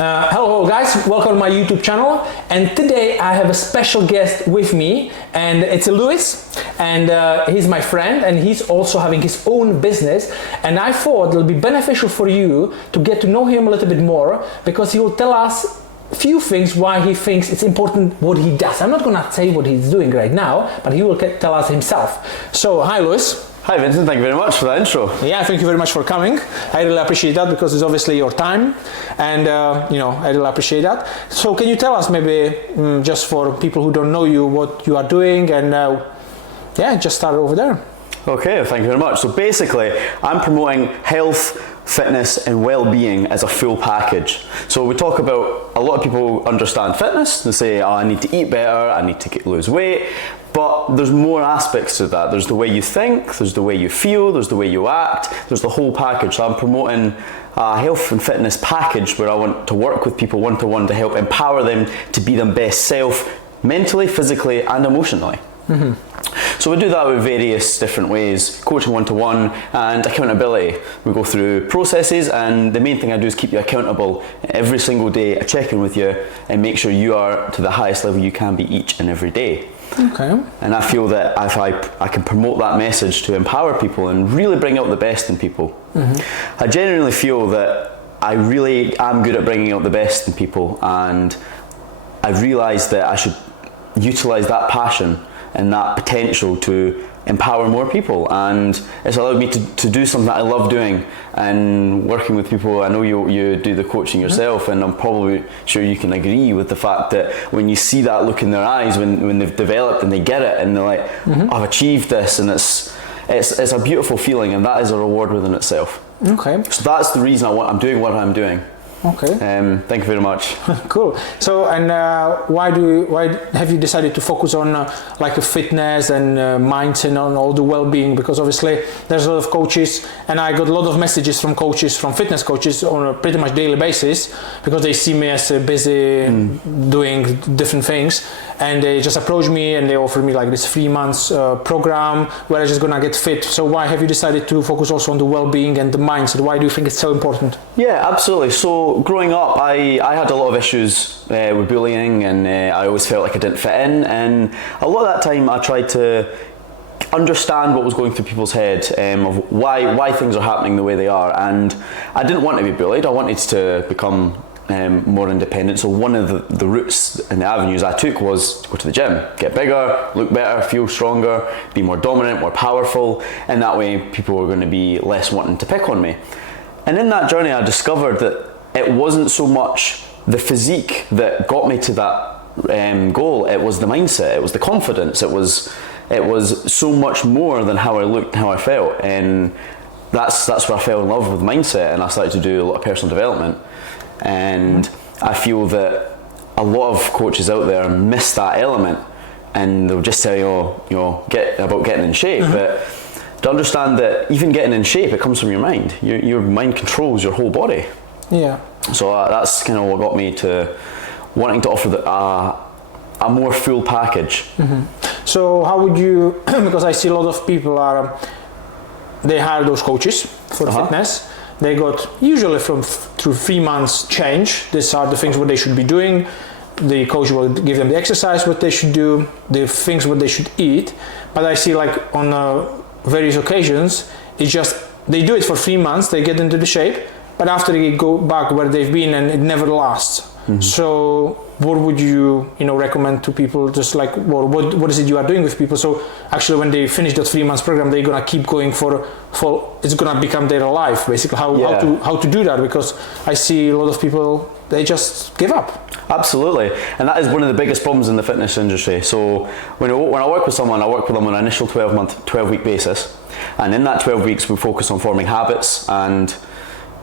Hello guys, welcome to my YouTube channel, and today I have a special guest with me, and it's Luis, and he's my friend, and he's also having his own business, and I thought it'll be beneficial for you to get to know him a little bit more, because he will tell us a few things why he thinks it's important what he does. I'm not gonna say what he's doing right now, but he will tell us himself. So, hi Luis. Hi Vincent, thank you very much for that intro. Yeah, thank you very much for coming. I really appreciate that because it's obviously your time, and I really appreciate that. So can you tell us maybe, just for people who don't know you, what you are doing, and just start over there. Okay, thank you very much. So basically, I'm promoting health, fitness and well-being as a full package. So we talk about, a lot of people understand fitness, they say, oh, I need to eat better, I need to lose weight. But there's more aspects to that. There's the way you think, there's the way you feel, there's the way you act, there's the whole package. So I'm promoting a health and fitness package where I want to work with people one-to-one to help empower them to be their best self, mentally, physically and emotionally. Mm-hmm. So we do that with various different ways, coaching one-to-one and accountability. We go through processes, and the main thing I do is keep you accountable every single day. I check in with you and make sure you are to the highest level you can be each and every day. Okay. And I feel that if I can promote that message to empower people and really bring out the best in people. Mm-hmm. I genuinely feel that I really am good at bringing out the best in people, and I've realised that I should utilise that passion and that potential to empower more people, and it's allowed me to do something that I love doing and working with people. I know you do the coaching yourself, and I'm probably sure you can agree with the fact that when you see that look in their eyes when they've developed and they get it and they're like, I've achieved this, and it's a beautiful feeling, and that is a reward within itself. Okay. So that's the reason I'm doing what I'm doing. Okay. Thank you very much. Cool. So, and why have you decided to focus on like a fitness and mindset and on all the well-being? Because obviously there's a lot of coaches, and I got a lot of messages from coaches, from fitness coaches, on a pretty much daily basis, because they see me as busy doing different things, and they just approach me and they offer me like this 3 months program where I'm just gonna get fit. So why have you decided to focus also on the well-being and the mindset? Why do you think it's so important? Yeah, absolutely. So growing up, I had a lot of issues with bullying, and I always felt like I didn't fit in, and a lot of that time I tried to understand what was going through people's head, of why things are happening the way they are, and I didn't want to be bullied. I wanted to become more independent. So one of the routes and the avenues I took was to go to the gym, get bigger, look better, feel stronger, be more dominant, more powerful, and that way people were going to be less wanting to pick on me. And in that journey I discovered that it wasn't so much the physique that got me to that goal, it was the mindset, it was the confidence, it was so much more than how I looked and how I felt, and that's where I fell in love with mindset, and I started to do a lot of personal development. And I feel that a lot of coaches out there miss that element, and they'll just tell you, about getting in shape, but to understand that even getting in shape, it comes from your mind. Your mind controls your whole body. Yeah. So that's kind of what got me to wanting to offer a more full package. Mm-hmm. So how would you, because I see a lot of people they hire those coaches for fitness. They got usually through 3 months change. These are the things what they should be doing. The coach will give them the exercise what they should do, the things what they should eat. But I see like on various occasions, it's just they do it for 3 months, they get into the shape, but after they go back where they've been, and it never lasts. Mm-hmm. So what would you recommend to people, just like, well, what is it you are doing with people? So actually when they finish that 3 months program, they're gonna keep going for it's gonna become their life, basically, how to do that, because I see a lot of people, they just give up. Absolutely, and that is one of the biggest problems in the fitness industry. So when I work with someone, I work with them on an initial 12-week basis, and in that 12 weeks we focus on forming habits and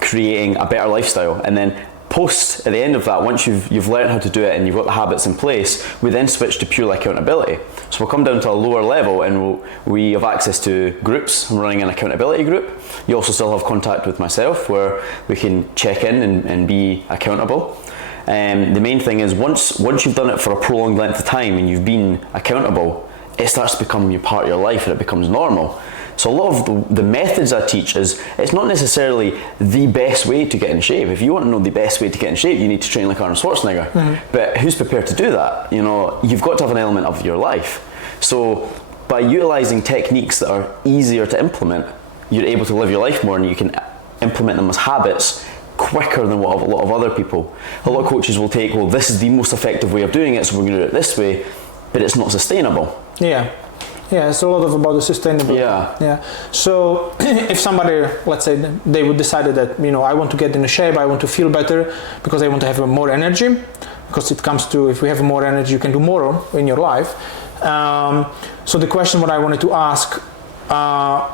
creating a better lifestyle, and then at the end of that, once you've learned how to do it and you've got the habits in place, we then switch to pure accountability. So we'll come down to a lower level, and we have access to groups. I'm running an accountability group. You also still have contact with myself where we can check in and be accountable. The main thing is once you've done it for a prolonged length of time and you've been accountable, it starts to become part of your life, and it becomes normal. So a lot of the methods I teach is, it's not necessarily the best way to get in shape. If you want to know the best way to get in shape, you need to train like Arnold Schwarzenegger. But who's prepared to do that? You know, you've got to have an element of your life. So by utilizing techniques that are easier to implement, you're able to live your life more, and you can implement them as habits quicker than what a lot of other people. A lot of coaches will take, well, this is the most effective way of doing it, so we're going to do it this way, but it's not sustainable. Yeah, it's a lot of about the sustainability. Yeah. So if somebody, let's say, they would decide that, you know, I want to get in shape, I want to feel better because I want to have more energy, because it comes to, if we have more energy, you can do more in your life. So the question what I wanted to ask, how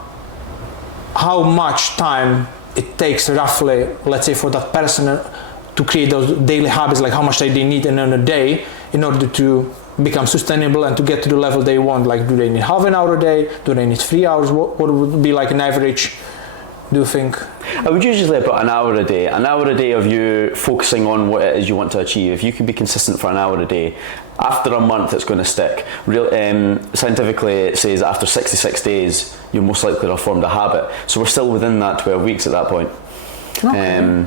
much time it takes roughly, let's say, for that person to create those daily habits, like how much they need in a day in order to become sustainable and to get to the level they want? Like, do they need half an hour a day? Do they need 3 hours? What would be like an average, do you think? I would usually about an hour a day of you focusing on what it is you want to achieve. If you can be consistent for an hour a day, after a month it's going to stick. Scientifically it says after 66 days you're most likely to have formed a habit. So we're still within that 12 weeks at that point. Okay.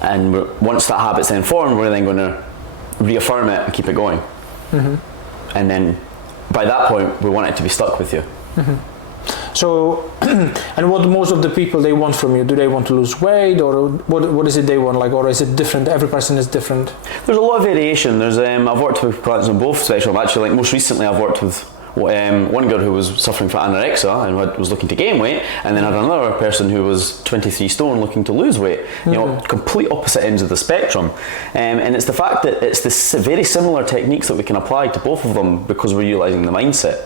And once that habit's then formed, we're then going to reaffirm it and keep it going. And then by that point we want it to be stuck with you. So, and what most of the people they want from you? Do they want to lose weight, or what is it they want? Like, or is it different? Every person is different. There's a lot of variation. There's I've worked with clients on both spectrum. Actually, like most recently, I've worked with one girl who was suffering from anorexia and was looking to gain weight, and then had another person who was 23 stone looking to lose weight. You know, complete opposite ends of the spectrum. And it's the fact that it's this very similar techniques that we can apply to both of them because we're utilizing the mindset.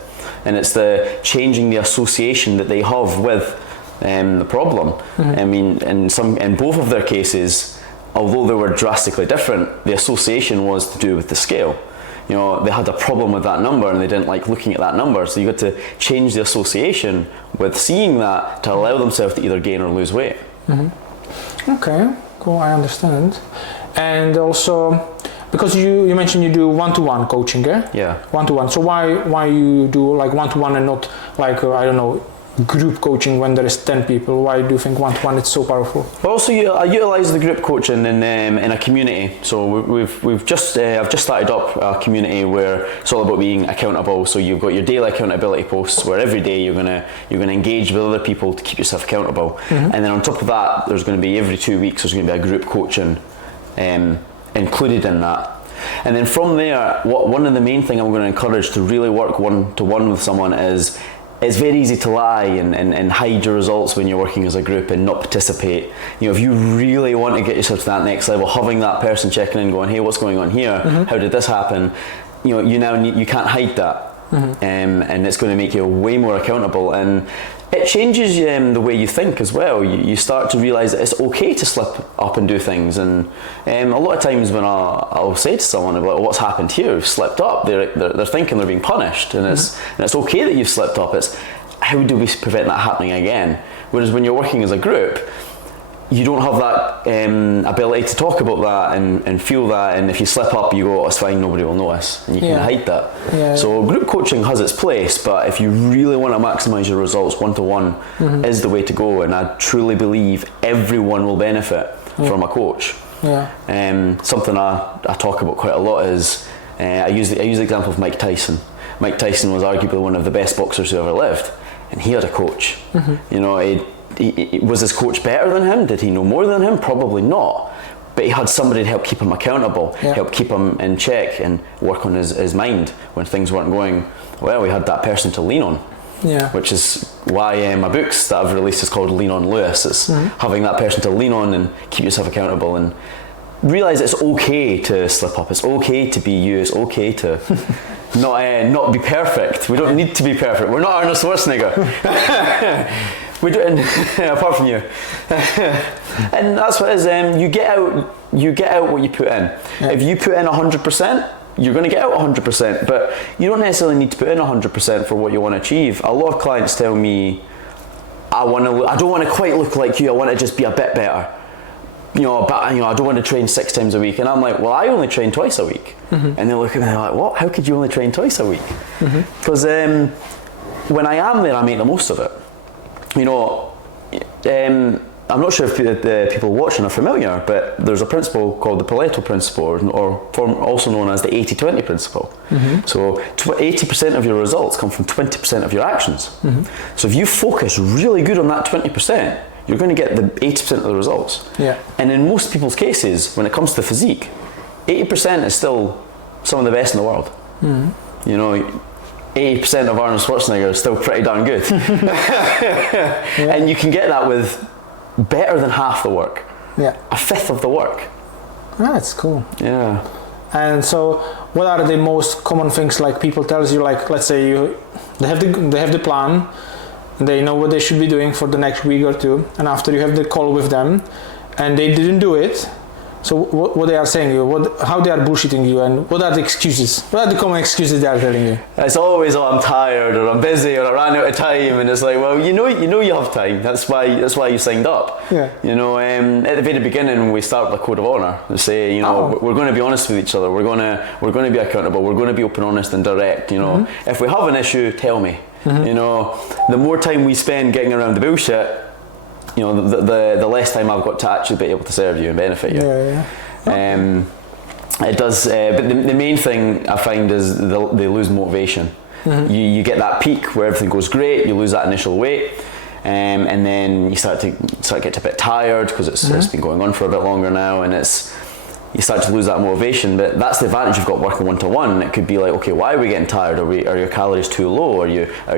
And it's the changing the association that they have with the problem. I mean, in both of their cases, although they were drastically different, the association was to do with the scale. You know, they had a problem with that number and they didn't like looking at that number. So you got to change the association with seeing that to allow themselves to either gain or lose weight. Okay, cool, I understand. And also, because you mentioned you do one-to-one coaching, eh? Yeah. One-to-one. So why you do like one-to-one and not like I don't know, group coaching when there is 10 people? Why do you think one-to-one is so powerful? Well, also I utilise the group coaching in a community. So I've just started up a community where it's all about being accountable. So you've got your daily accountability posts where every day you're gonna engage with other people to keep yourself accountable. And then on top of that, there's going to be every 2 weeks there's going to be a group coaching included in that. And then from there, one of the main thing I'm going to encourage to really work one-to-one with someone is it's very easy to lie and hide your results when you're working as a group and not participate. You know, if you really want to get yourself to that next level, having that person checking in going, hey, what's going on here? How did this happen? You know, you can't hide that. And it's going to make you way more accountable, and it changes the way you think as well. You start to realise that it's okay to slip up and do things, and a lot of times when I'll say to someone about what's happened here, you've slipped up, they're thinking they're being punished, and it's okay that you've slipped up. It's how do we prevent that happening again? Whereas when you're working as a group, you don't have that ability to talk about that and feel that, and if you slip up you go, oh, it's fine, nobody will notice, and you can hide that. So group coaching has its place, but if you really want to maximise your results, one-to-one is the way to go, and I truly believe everyone will benefit from a coach. Something I talk about quite a lot is I use the example of Mike Tyson. Mike Tyson was arguably one of the best boxers who ever lived, and he had a coach. You know, was his coach better than him? Did he know more than him? Probably not. But he had somebody to help keep him accountable, help keep him in check and work on his mind when things weren't going well. We had that person to lean on, which is why my books that I've released is called Lean on Lewis. It's having that person to lean on and keep yourself accountable and realise it's okay to slip up. It's okay to be you. It's okay to not be perfect. We don't need to be perfect. We're not Arnold Schwarzenegger. We're doing apart from you, and that's what it is. You get out what you put in. If you put in 100%, you're going to get out 100%. But you don't necessarily need to put in 100% for what you want to achieve. A lot of clients tell me, I don't want to quite look like you. I want to just be a bit better. I don't want to train 6 times a week. And I'm like, well, I only train twice a week. And they look at me like, what? How could you only train twice a week? Because when I am there, I make the most of it. you know, I'm not sure if the people watching are familiar, but there's a principle called the Pareto principle, also known as the 80-20 principle. So 80% of your results come from 20% of your actions. So if you focus really good on that 20%, you're going to get the 80% of the results. Yeah. And in most people's cases, when it comes to physique, 80% is still some of the best in the world. You know, 80% of Arnold Schwarzenegger is still pretty darn good. And you can get that with better than half the work. Yeah. A fifth of the work. That's cool. Yeah. And so, what are the most common things like people tells you? Like, let's say they have the plan, they know what they should be doing for the next week or two, and after you have the call with them, and they didn't do it. So what they are saying you, how they are bullshitting you, and what are the excuses? What are the common excuses they are telling you? It's always, oh, I'm tired, or I'm busy, or I ran out of time, and it's like, well, you know you have time. That's why you signed up. Yeah. You know, at the very beginning when we start with a code of honour, we say, you know, we're going to be honest with each other. We're going to be accountable. We're going to be open, honest, and direct. You know, if we have an issue, tell me. You know, the more time we spend getting around the bullshit, you know, the less time I've got to actually be able to serve you and benefit you. Yeah. It does, but the main thing I find is they lose motivation. You get that peak where everything goes great, you lose that initial weight, and then you start to get a bit tired because it's been going on for a bit longer now, and you start to lose that motivation. But that's the advantage you've got working one-to-one. It could be like, okay, why are we getting tired? Are your calories too low? Are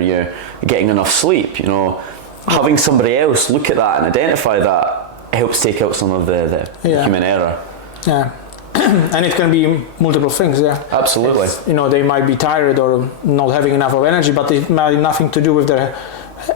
you getting enough sleep? You know, having somebody else look at that and identify that helps take out some of the human error. Yeah. And it can be multiple things. Yeah. Absolutely. You know, they might be tired or not having enough of energy, but it might have nothing to do with their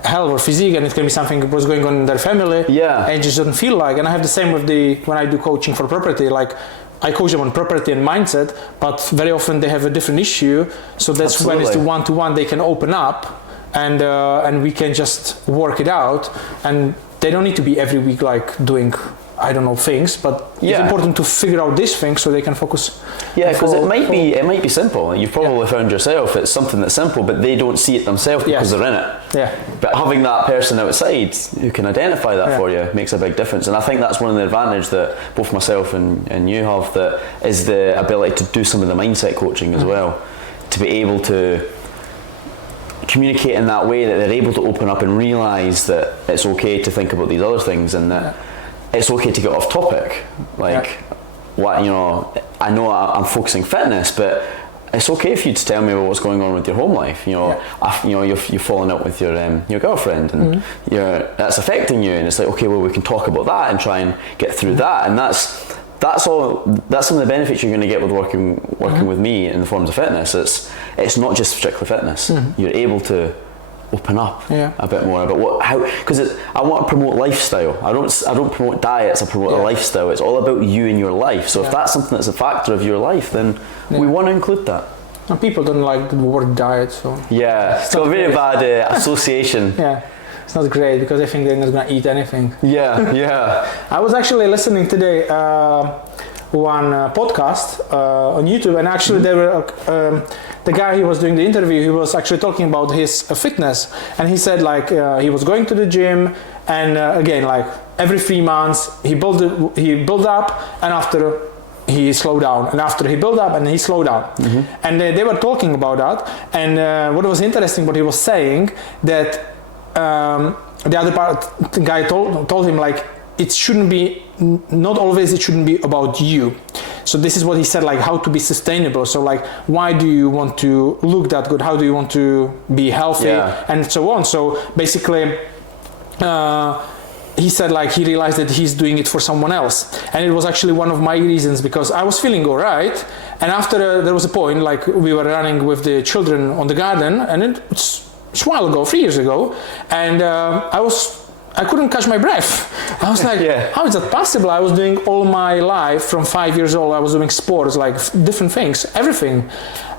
health or physique, and it can be something that was going on in their family. Yeah. And it just doesn't feel like. And I have the same with when I do coaching for property. Like, I coach them on property and mindset, but very often they have a different issue. So that's when it's the one-to-one, they can open up, and we can just work it out. And they don't need to be every week like doing, I don't know, things, but it's important to figure out this thing so they can focus. Yeah, because it might be simple. You've probably found yourself it's something that's simple, but they don't see it themselves because they're in it. Yeah. But having that person outside who can identify that for you makes a big difference. And I think that's one of the advantages that both myself and you have, that is the ability to do some of the mindset coaching as well, to be able to communicate in that way that they're able to open up and realise that it's okay to think about these other things, and that it's okay to get off topic. Like, what, you know, I know I'm focusing fitness, but it's okay for you to tell me about what's going on with your home life. You know, you've fallen out with your girlfriend, and that's affecting you, and it's like, okay, well, we can talk about that and try and get through that, and that's some of the benefits you're going to get with working with me in the forms of fitness. It's not just strictly fitness. You're able to open up a bit more about because I want to promote lifestyle. I don't promote diets. I promote a lifestyle. It's all about you and your life. So if that's something that's a factor of your life, then we want to include that. And people don't like the word diet, so it's got a very bad association. It's not great because I think they're not going to eat anything. I was actually listening today one podcast on YouTube, and actually they were the guy who was doing the interview, he was actually talking about his fitness, and he said like he was going to the gym, and again, like every 3 months he built up, and after he slowed down, and after he built up and he slowed down. And they were talking about that, and what was interesting, what he was saying, that the other part, the guy told him like it shouldn't be about you. So this is what he said, like how to be sustainable. So like, why do you want to look that good? How do you want to be healthy? And so on. So basically, he said like he realized that he's doing it for someone else. And it was actually one of my reasons, because I was feeling all right. And after there was a point, like we were running with the children on the garden, and it's a while ago, 3 years ago. And I couldn't catch my breath. I was like, how is that possible? I was doing all my life from 5 years old. I was doing sports, like different things, everything.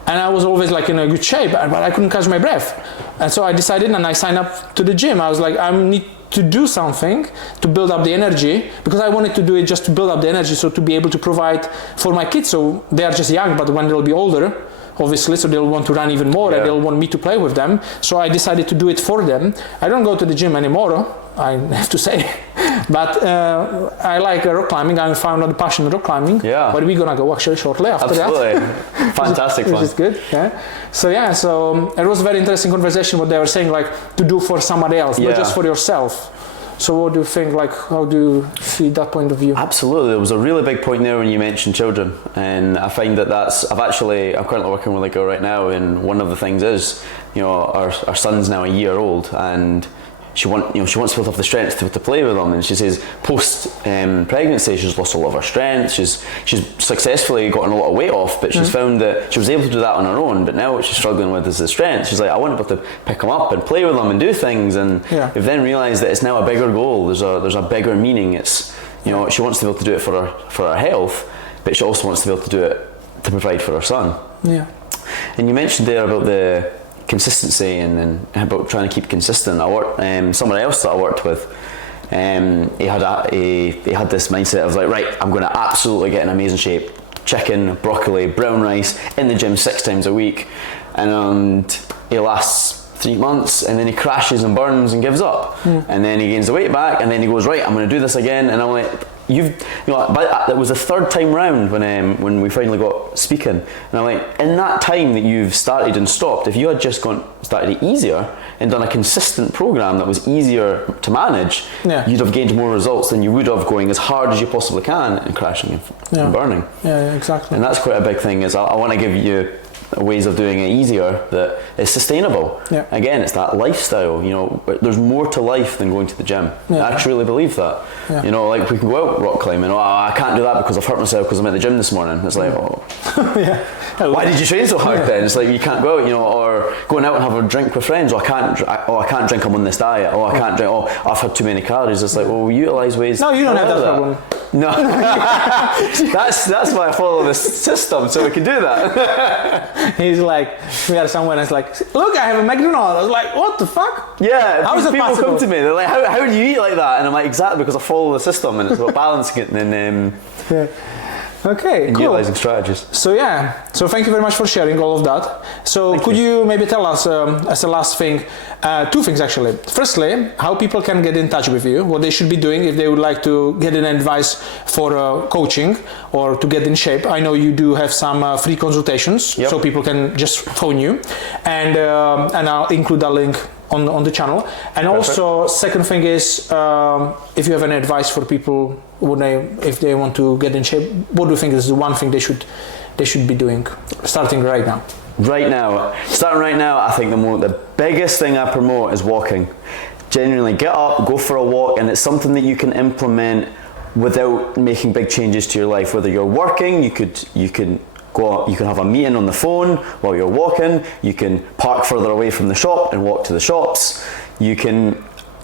And I was always like in a good shape, but I couldn't catch my breath. And so I decided, and I signed up to the gym. I was like, I need to do something to build up the energy, because I wanted to do it just to build up the energy, so to be able to provide for my kids. So they are just young, but when they'll be older, obviously, so they'll want to run even more and they'll want me to play with them. So I decided to do it for them. I don't go to the gym anymore, I have to say, but I like rock climbing. I found a passion in rock climbing. Yeah. But we're gonna go actually shortly after Absolutely. that. Fantastic fun. Which is good. Yeah. So it was a very interesting conversation. What they were saying, like to do for somebody else, not just for yourself. So what do you think, like, how do you see that point of view? Absolutely, there was a really big point there when you mentioned children, and I find that I'm currently working with a girl right now, and one of the things is, our son's now a year old, and she wants to have the strength to play with him, and she says post pregnancy she's lost a lot of her strength. She's successfully gotten a lot of weight off, but she's found that she was able to do that on her own. But now what she's struggling with is the strength. She's like, I want to be able to pick him up and play with him and do things, and we've then realised that it's now a bigger goal. There's a bigger meaning. It's she wants to be able to do it for her health, but she also wants to be able to do it to provide for her son. Yeah. And you mentioned there about the consistency and about trying to keep consistent. I worked someone else that I worked with. He had this mindset of like, right, I'm going to absolutely get in amazing shape. Chicken, broccoli, brown rice, in the gym 6 times a week, and he lasts 3 months, and then he crashes and burns and gives up, and then he gains the weight back, and then he goes, right, I'm going to do this again, and I'm like, it was the 3rd time round when we finally got speaking, and I'm like, in that time that you've started and stopped, if you had just started it easier and done a consistent program that was easier to manage, you'd have gained more results than you would have going as hard as you possibly can and crashing and burning. Yeah, exactly. And that's quite a big thing. Is I want to give you ways of doing it easier that is sustainable. Again, it's that lifestyle. There's more to life than going to the gym. I truly believe that. Like we can go out rock climbing. Oh, I can't do that because I've hurt myself because I'm at the gym this morning. It's like, why did you train so hard then? It's like you can't go out, or going out and have a drink with friends. I can't drink. I'm on this diet. I can't drink. I've had too many calories. It's like, well, we utilise ways. No, you don't have that problem. No, that's why I follow this system, so we can do that. He's like, we had someone that's like, look, I have a McDonald's. I was like, what the fuck? Yeah, how is it people possible? Come to me, they're like, how do you eat like that? And I'm like, exactly, because I follow the system, and it's about balancing it and then okay, cool. Utilizing strategies. So thank you very much for sharing all of that. So could you maybe tell us as a last thing, 2 things actually. Firstly, how people can get in touch with you, what they should be doing if they would like to get an advice for coaching or to get in shape. I know you do have some free consultations, so people can just phone you, and I'll include a link on the channel. And Perfect. also, second thing is, if you have any advice for people if they want to get in shape, what do you think is the one thing they should be doing starting right now? Starting right now, I think the biggest thing I promote is walking. Genuinely, get up, go for a walk, and it's something that you can implement without making big changes to your life. Whether you're working, you can go out, you can have a meeting on the phone while you're walking. You can park further away from the shop and walk to the shops.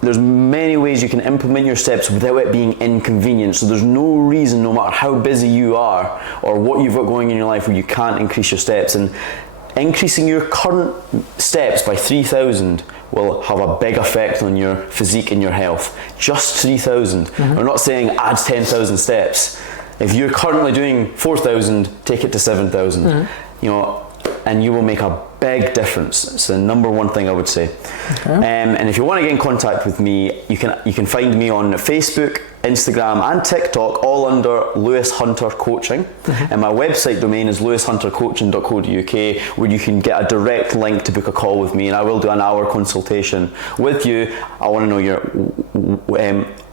There's many ways you can implement your steps without it being inconvenient. So there's no reason, no matter how busy you are or what you've got going in your life, where you can't increase your steps. And increasing your current steps by 3,000 will have a big effect on your physique and your health. Just 3,000. We're not saying add 10,000 steps. If you're currently doing 4,000, take it to 7,000. And you will make a big difference. It's the number one thing I would say. And if you want to get in contact with me, you can find me on Facebook, Instagram and TikTok, all under Lewis Hunter Coaching. And my website domain is lewishuntercoaching.co.uk, where you can get a direct link to book a call with me, and I will do an hour consultation with you. I want to know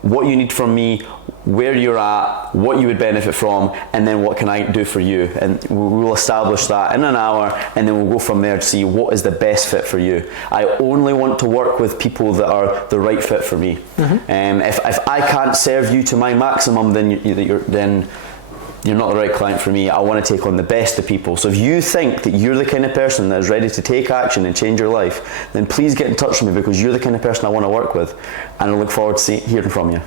what you need from me, where you're at, what you would benefit from, and then what can I do for you, and we'll establish that in an hour, and then we'll go from there to see what is the best fit for you. I only want to work with people that are the right fit for me. If I can't serve you to my maximum, then you're not the right client for me. I want to take on the best of people. So if you think that you're the kind of person that is ready to take action and change your life, then please get in touch with me, because you're the kind of person I want to work with, and I look forward to hearing from you.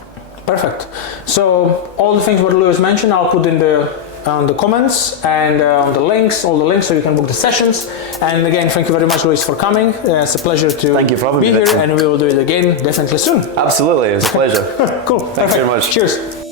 Perfect. So all the things what Lewis mentioned, I'll put in the comments and the links, all the links, so you can book the sessions. And again, thank you very much, Lewis, for coming. It's a pleasure to Thank you for having be me, here, Victor. and we will do it again definitely soon. Absolutely, it was a pleasure. Cool. Thanks very much. Cheers.